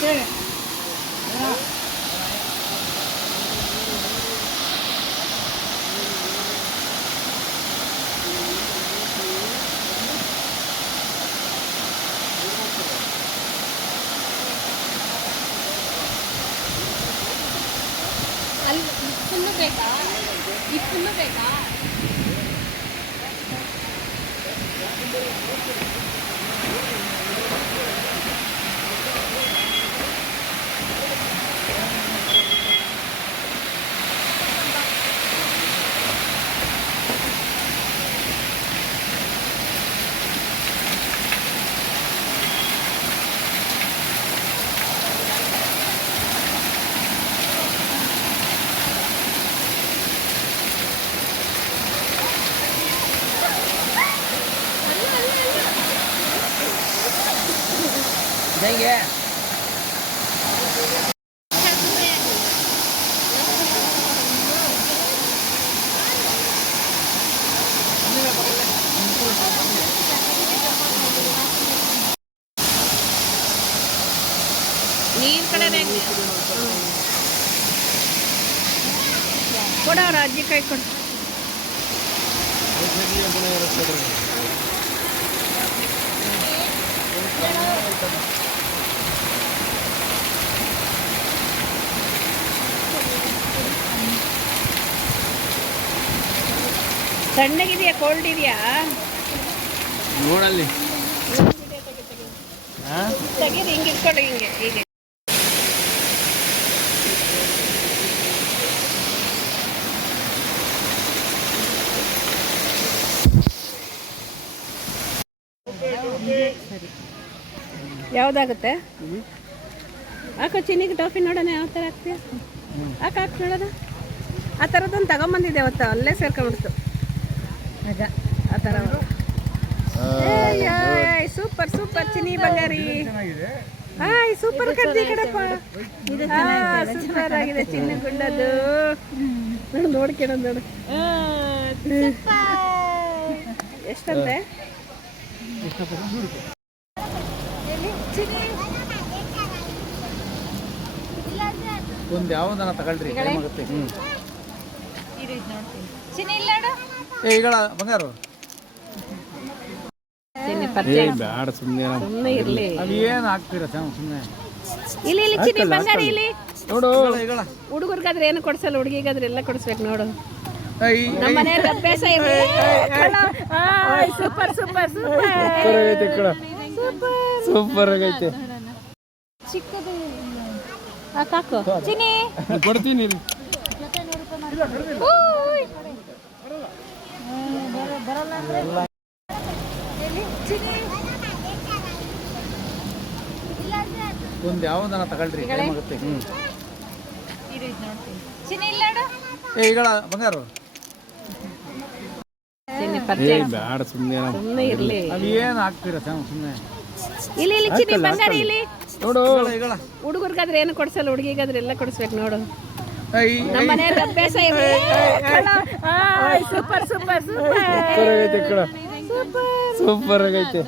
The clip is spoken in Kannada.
对，来了。ಬೇಕಾ? ಫುಲ್ಲು ಬೇಕಾ? ಹೆಂಗೆ ನೀನ್ ಕಡೆ ಕೊಡ ಅವ್ರ ಅಜ್ಜಿ ಕೈ ಕೊಡು. ತಣ್ಣಗಿದೆಯಾ ಕೋಲ್ಡ್ ಇದೆಯಾ? ನೋಡಲ್ಲಿ. ತೆಗೀರಿ ಹಿಂಗೆ ಇಟ್ಕೊಳ್ಳಿ ಹಿಂಗೆ ಹೀಗೆ. ಯಾವ್ದಾಗುತ್ತೆ? ಹಾಕೋ ಚಿನ್ನಿಗೆ ಟಾಫಿ ನೋಡೋಣ ಯಾವ ಥರ ಹಾಕ್ತೀಯ ಅಕ್ಕ ಹಾಕಿ ನೋಡೋಣ. ಆ ಥರದೊಂದು ತಗೊಂಬಂದಿದೆ ಅವತ್ತು ಅಲ್ಲೇ ಸೇರ್ಕೊಂಡ್ಬಿಡ್ತು. ಆಗ ಆ ಥರ ಸೂಪರ್ ಸೂಪರ್ ಚಿನ್ನಿ ಬಂಗಾರಿ. ಹಾಯ್ ಸೂಪರ್ ಕರ್ಜಿ ಕಡಪ್ಪ ಸೂಪರ್ ಆಗಿದೆ ಚಿನ್ನ ಗುಂಡದು ನೋಡು ನೋಡ್ಕೊಳ ನೋಡು. ಎಷ್ಟಂತೆ? ಒಂದು ಯಾವ್ದನ ತಗೊಳ್ರಿ. ಈಗಲೇ? ಟೈಮ್ ಆಗುತ್ತೆ ಹ್ಞೂ ಚಿನ್ನ ಇಲ್ಲಾಡು ಏ ಈಗಳ ಬಂಗಾರು. ಏ ಬ್ಯಾಡ ಸುಮ್ಮನೆ ಸುಮ್ಮನೆ ಇರ್ಲಿ. ಅದು ಏನು ಹಾಕ್ತೀರ ಸುಮ್ಮನೆ ಇಲ್ಲಿ ಇಲ್ಲಿ ಚಿನ್ನಿ ಬಂಗಾರಿ ಇಲ್ಲಿ. ನೋಡು. ಈಗಳ ಹುಡುಗರಿಗಾದ್ರೆ ಏನು ಕೊಡ್ಸಲ್ಲ ಹುಡುಗಿಗಾದ್ರೆ ಎಲ್ಲ ಕೊಡಿಸ್ಬೇಕು ನೋಡು. ನಮ್ಮ ಮನೆಯವ್ರಿಗೆ ಅಭ್ಯಾಸ ಇದೆ ಸೂಪರ್ ಸೂಪರ್ ಸೂಪರ್. ಆಗೈತೆ ಕಡ ಸೂಪರ್. ಸೂಪರ್ ಆಗೈತೆ. ಚಿಕ್ಕದು. ಕಾಕು ಚಿನ್ನಿ. ಕೊಡ್ತೀನಿ ಇಲ್ಲಿ. ಚಿನ್ನಿ. ಒಂದು ಯಾವ್ದನ್ನ ತಗೊಳ್ರಿ ಆಗುತ್ತೆ? ಹ್ಞೂ ಏ ಬಂಗಾರು ಚಿನ್ನಿ ಏ ಬ್ಯಾಡ ಸುಮ್ಮನೆ ಸುಮ್ಮನೆ ಇರ್ಲಿ. ಅದು ಏನು ಹಾಕ್ತೀರ ಸುಮ್ಮನೆ ಇಲ್ಲಿ ಇಲ್ಲಿ ಚಿನ್ನಿ ಬಂಗಾರಿ ಇಲ್ಲಿ. ನೋಡು. ಈಗಳ ಹುಡುಗರಿಗಾದ್ರೆ ಏನು ಕೊಡ್ಸಲ್ಲ ಹುಡುಗಿಗಾದ್ರೆ ಎಲ್ಲ ಕೊಡಿಸ್ಬೇಕು ನೋಡು. ಏಯ್ ನಮ್ಮ ಮನೆಯವ್ರಿಗೆ ಅಭ್ಯಾಸ super super super super super ಆಗೈತೆ.